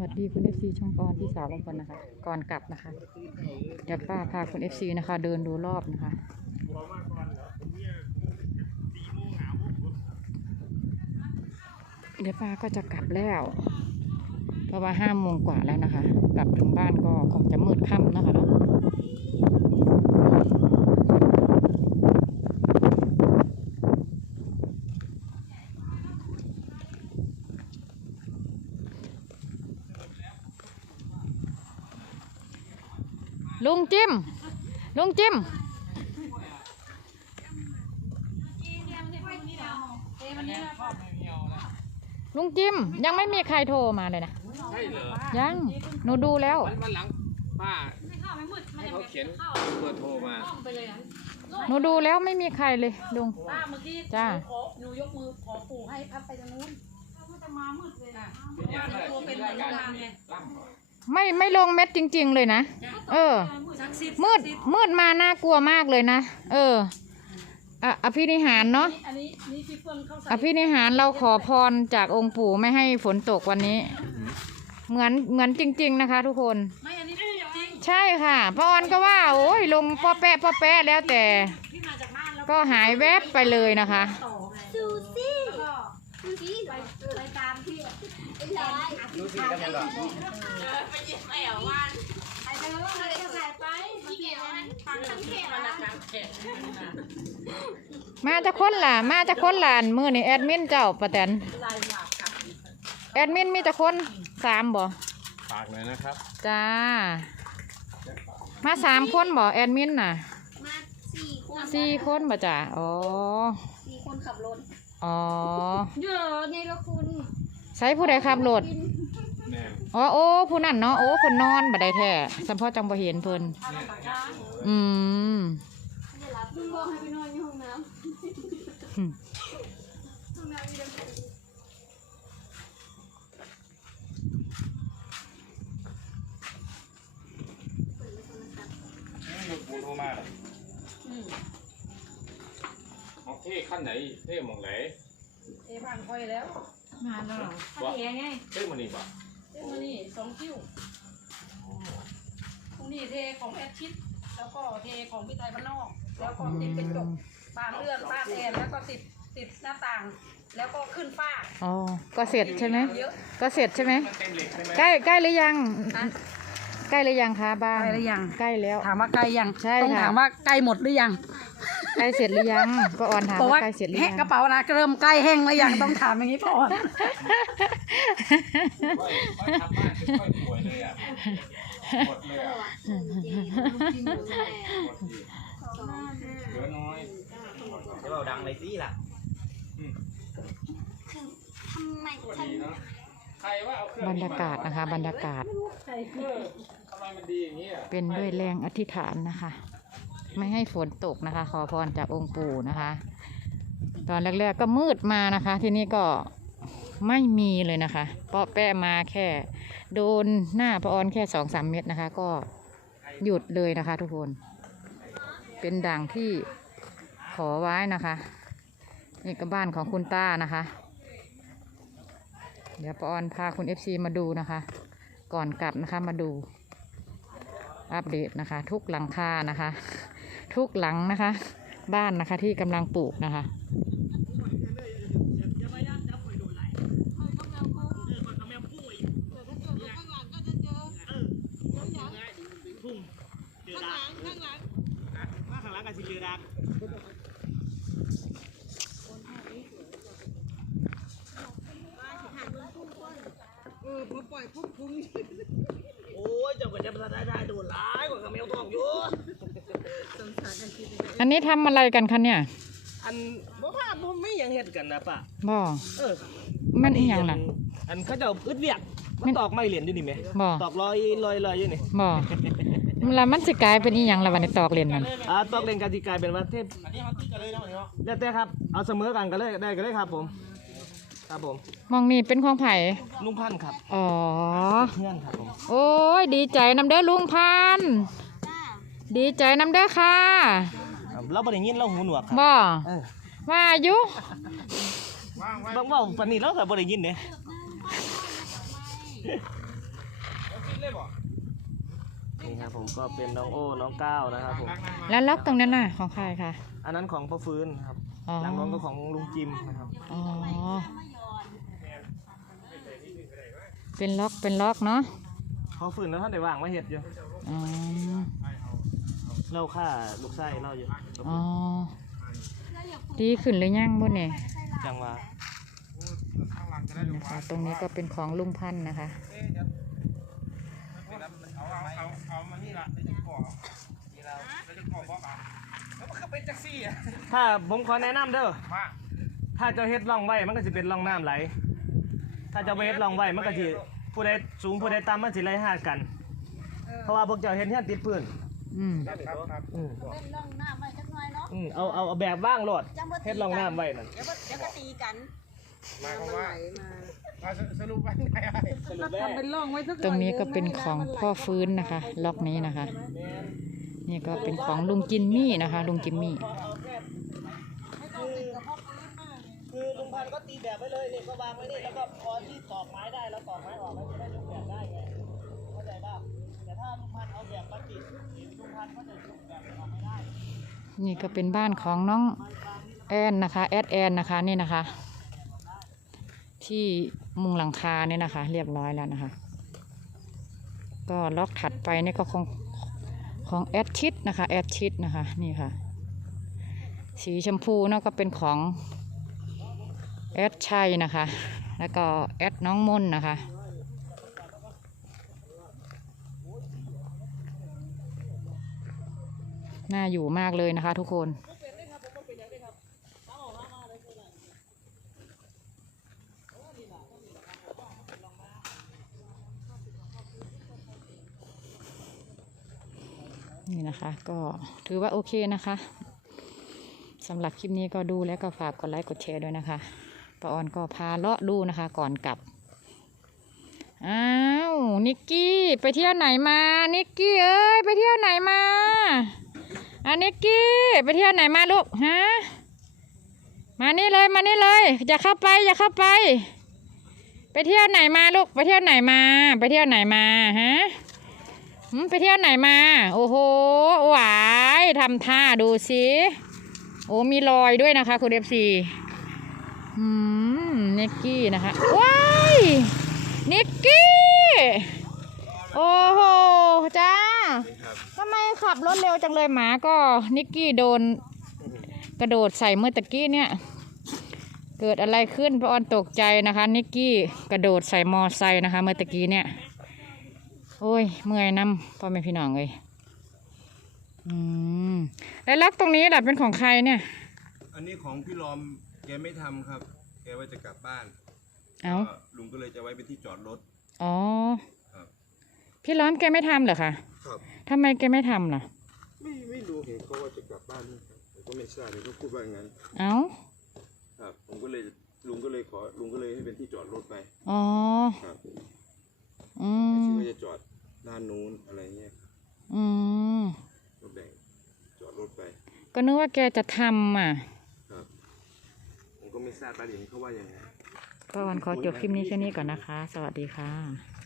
สวัสดีคุณเอฟซีช่องกอนพี่สาวบางคนนะคะ ก่อนกลับนะคะ เดี๋ยวป้าพาคุณเอฟซีนะคะ เดินดูรอบนะคะเดี๋ยวป้าก็จะกลับแล้ว เพราะว่าห้าโมงกว่าแล้วนะคะ กลับถึงบ้านก็คงจะมืดค่ำนะคะเนาะ ลุงจิ้ม ลุงจิ้มลุงจิ้ม ยังไม่มีใครโทรมาเลยนะ ใช่เหรอยัง หนูดูแล้ว วันวันหลังป้าให้เขาเขียนเบอร์โทรมา หนูดูแล้วไม่มีใครเลยลุง ป้าเมื่อกี้จ้าหนูขอหนูยกมือขอปู่ให้พับไปทางนู้นเขาจะมามืดเลยนะเป็นอย่างไรตัวเป็นเหมือนกันไงล่ำเหรอ ไม่ไม่ลงเม็ดจริง ๆ เลยนะ เออสักสิบมืดมืดมาน่ากลัวมากเลยนะ เอออะอภินิหารเนาะอันนี้นี่ที่เฟื่องเข้าใส่อภินิหารเราขอพรจากองค์ปู่ไม่ให้ฝนตกวันนี้ เหมือนเหมือนจริง ๆ นะคะ ทุกคน ไม่อันนี้จริงใช่ค่ะป้าออนก็ว่า โอ้ยลงป้อแปะป้อแปะแล้วแต่ที่มาจากบ้านแล้วก็หายแวบไปเลยนะคะ ต่อไง ซูซี่แล้วก็ซูซี่ ไปไปตามที่ไม่ใช่ดูสิกันยังไงไปยิบไปเอาวันไปไปแล้วไปจะใส่ไปพี่เก๋มันฟังทั้งเขตมันนะกลางแขนมาจะค้นล่ะ มาจะค้นหลานมือนี่แอดมินเจ้าประแตนลายหยาบค่ะแอดมินมีแต่คนสามบ่ฝากหน่อยนะครับ จ้า มาสามคนบ่แอดมินน่ะ มาสี่คนสี่คนบ่จ้ะอ๋อสี่ คนขับรถอ๋อเยอะในละคุณใช้ผู้ใดขับรถแม่อ๋อโอ้ผู้นั่นเนาะโอ้เพิ่นนอนบ่ได้แท้สัมพอจังบ่เห็นเพิ่นถ้าเราปากกาอืมจะรับคุณบอกให้ไปนอนในห้องน้อืมำห้องน้ำมีเดิน ของเท่ขั้นไหนเท่หมองไหนเอผ่านคอยแล้วมาแล้วบอกเท่มันนี่ป่ะเจ้านี่สองคิ้วตรงนี้เทของแอดชิดแล้วก็เทของพี่ไทยบ้านนอก แล้วก็ติดเป็นจกบานเลื่อนบ้านแอนแล้วก็ติดติดหน้าต่าง แล้วก็ขึ้นฝ้าอ๋อก็เสร็จใช่ไหมเยอะก็เสร็จใช่ไหมมันเต็มเหล็กใช่ไหมใกล้ใกล้หรือยัง นะ ใกล้หรือยังคะบ้านใกล้หรือยัง ใกล้แล้ว ถามว่าใกล้ยังใช่ต้องค่ะ ถามว่าใกล้หมดหรือยัง ใกล้เสร็จหรือยังก็ออนถามบอกว่าว่าใกล้เสร็จหรือแฮะยังกระเป๋านะเริ่มใกล้แห้งหรือยังต้องถามอย่างนี้ก่อนค่อยค่อยทำบ้านค่อยป่วยเลยอะหมดเลยอะกินหมูแม่หมดอีกเหลือน้อยจะเบาดังเลยสิล่ะ ทำไมพอฉันดีเนาะใครว่าเอาเครื่องบรรนี้ยากาศนะคะ บรรยากาศ เออทำไมมันดีอย่างนี้อะ เป็นด้วยแรงอธิษฐานนะคะ ไม่ให้ฝนตกนะคะ ขอพรจากองค์ปู่นะคะ ตอนแรกๆก็มืดมานะคะ ที่นี่ก็ไม่มีเลยนะคะเปาะแปะมาแค่ โดนหน้าพระออนแค่สองสามเม็ดนะคะ ก็หยุดเลยนะคะ ทุกคน เป็นด่างที่ขอไว้นะคะนี่ก็บ้านของคุณต้านะคะ เดี๋ยวปออนพาคุณ FC มาดูนะคะ ก่อนกลับนะคะมาดู อัปเดตนะคะ ทุกหลังคานะคะ ทุกหลังนะคะ บ้านนะคะที่กำลังปลูกนะคะข้างหลังกันสิเจอดัง โอ้ยเจ้าก็จะได้ได้โดนร้ายกว่ากระเมลทองอยู่ อันนี้ทำอะไรกันคะเนี่ยอันบ่พลาดบ่ไม่หยังเฮ็ดกันนะป่ะบ่เออมันอีหยังล่ะ อันเขาเจ้าอึดเวียกมันตอกไม่เหรียญอยู่นี่ไหมบ่ตอกลอยลอยลอยอยู่นี่บ่แล้วมันสิกลายเป็นอีหยังละวันนี้ตอกเรียนมันอ่าตอกเล่นกันสิกลายเป็นว่าเทพแล้วแต่ครับเอาเสมอกันก็เลยได้ก็ได้ครับผม ครับผมมองนี่เป็นของไผ่ลุงพันธุ์ครับอ๋อ เพื่อนครับผมโอ้ยดีใจน้ำเด้อลุงพันธุ์ดีใจน้ำเด้อค่ะครับเราบ่ได้ยินเราหูหนวกครับบ่เออว่าอยู่ บางว่าปานนี้เราก็บ่ได้ยินเด้เลยบ่นี่ครับผมก็เป็นน้องโอ้น้องก้าวนะครับผมแล้วล็อกตรงนั้นน่ะของใครคะอันนั้นของป้าฟื้นครับอ๋อหลังน้องก็ของลุงจิมนะครับ อ๋อ เป็นล็อกเป็นล็อกเนาะพอฟื้นแล้วท่านได้ว่างมาเห็ดอยู่อ๋อเล่าค่าลูกไส้เล่าอยู่อ๋อดีขึ้นหรือยังบุญเนี่ยจังหวะข้างหลังจะได้นี่นะคะตรงนี้ก็เป็นของลุงพันธุ์นะคะเอาเอาเอาเอามานี่ละได้จะก่อนี่เราได้จะก่อบอกอะแล้วมันก็เป็นจักซี่อะถ้าผมขอแนะนำเด้อมาถ้าเจะเฮ็ดร่องไว้มันก็จะเป็นร่องน้ำไหล ถ้าเจะไปเฮ็ดร่องไว้มันก็จะผู้ใดสูงผู้ใดต่ำมันสิไหลหากัน เพราะว่าพวกเจ้าเฮ็ดเฮียนติดพื้นอืมครับครับอืมเป็นร่องหน้าไว้จักหน่อยเนาะอืมเอาเอาเอาแบบว่างโลดจังบ่ตีกันเฮ็ดร่องน้ำไว้นั่นเดี๋ยวบ่เดี๋ยวก็ตีกันมาเพราะว่ามาสรุปว่าไงไอ้สรุปแล้วตรงนี้ก็เป็นของพ่อฟื้นนะคะ ล็อกนี้นะคะ นี่ก็เป็นของลุงจิมมี่นะคะ ลุงจิมมี่ มันก็ตีแบบไว้เลยนี่ก็วางไว้นี่แล้วก็พอที่ตอกไม้ได้แล้วตอกไม้ออกแล้วจะได้ยกแบบได้ไงเข้าใจป่ะแต่ถ้าลุงพันเอาแบบมาติดลุงพันก็จะยกแบบออกไม่ได้นี่ก็เป็นบ้านของน้องแอนนะคะแอดแอนนะคะนี่นะคะ ที่มุงหลังคาเนี่ยนะคะ เรียบร้อยแล้วนะคะ ก็ล็อกถัดไปนี่ก็ของของแอดชิดนะคะแอดชิดนะคะนี่ค่ะ สีชมพูเนาะก็เป็นของ แอดชัยนะคะ แล้วก็แอดน้องมนนะคะ น่าอยู่มากเลยนะคะทุกคนนี่นะคะก็ถือว่าโอเคนะคะสำหรับคลิปนี้ก็ดูแล้วก็ฝากกดไลค์กดแชร์ด้วยนะคะ ปาออนก็พาเลาะดูนะคะ ก่อนกลับ อ้าว นิกกี้ ไปเที่ยวไหนมา นิกกี้เอ้ย ไปเที่ยวไหนมาอันนิกกี้ ไปเที่ยวไหนมาลูก ฮะ มานี่เลย มานี่เลย อย่าเข้าไป อย่าเข้าไป ไปเที่ยวไหนมาลูก ไปเที่ยวไหนมา ไปเที่ยวไหนมา ฮะหืมไปเที่ยวไหนมา โอ้โห หวายทำท่าดูสิ โอ้มีรอยด้วยนะคะ คุณเอฟซี นิกกี้นะคะว้ายนิกกี้ โอ้โหจ้าทำไมขับรถเร็วจังเลยหมาก็นิกกี้โดน กระโดดใส่เมื่อตะกี้เนี่ย เกิดอะไรขึ้นพระออนตกใจนะคะ นิกกี้กระโดดใส่มอไซค์นะคะ เมื่อตะกี้เนี่ย โอ้ยเมื่อยน้ำพ่อแม่พี่น้องเลยอืมแล้วล็อกตรงนี้ล่ะเป็นของใครเนี่ย อันนี้ของพี่ลอม แกไม่ทำครับ แกว่าจะกลับบ้านเอาก็ลุงก็เลยจะไว้เป็นที่จอดรถ อ๋อ ครับ พี่ล้อมแกไม่ทำเหรอคะครับ ทำไมแกไม่ทำล่ะ ไม่ไม่รู้เห็นเขาว่าจะกลับบ้านนี่ครับผมก็ไม่ทราบเลยเขาพูดว่าอย่างนั้น เอาครับ ผมก็เลยลุงก็เลยขอลุงก็เลยให้เป็นที่จอดรถไปอ๋อ ครับอืแต่มที่ว่าจะจอดด้านนู้นอะไรเงี้ยอืม ก็แบ่งจอดรถไป ก็นึกว่าแกจะทำอะครับผมก็ไม่ ทราบรายละเอียดเขาว่าอย่างไง ก็วันขอจบคลิปนี้แค่นี้ก่อนนะคะ สวัสดีค่ะ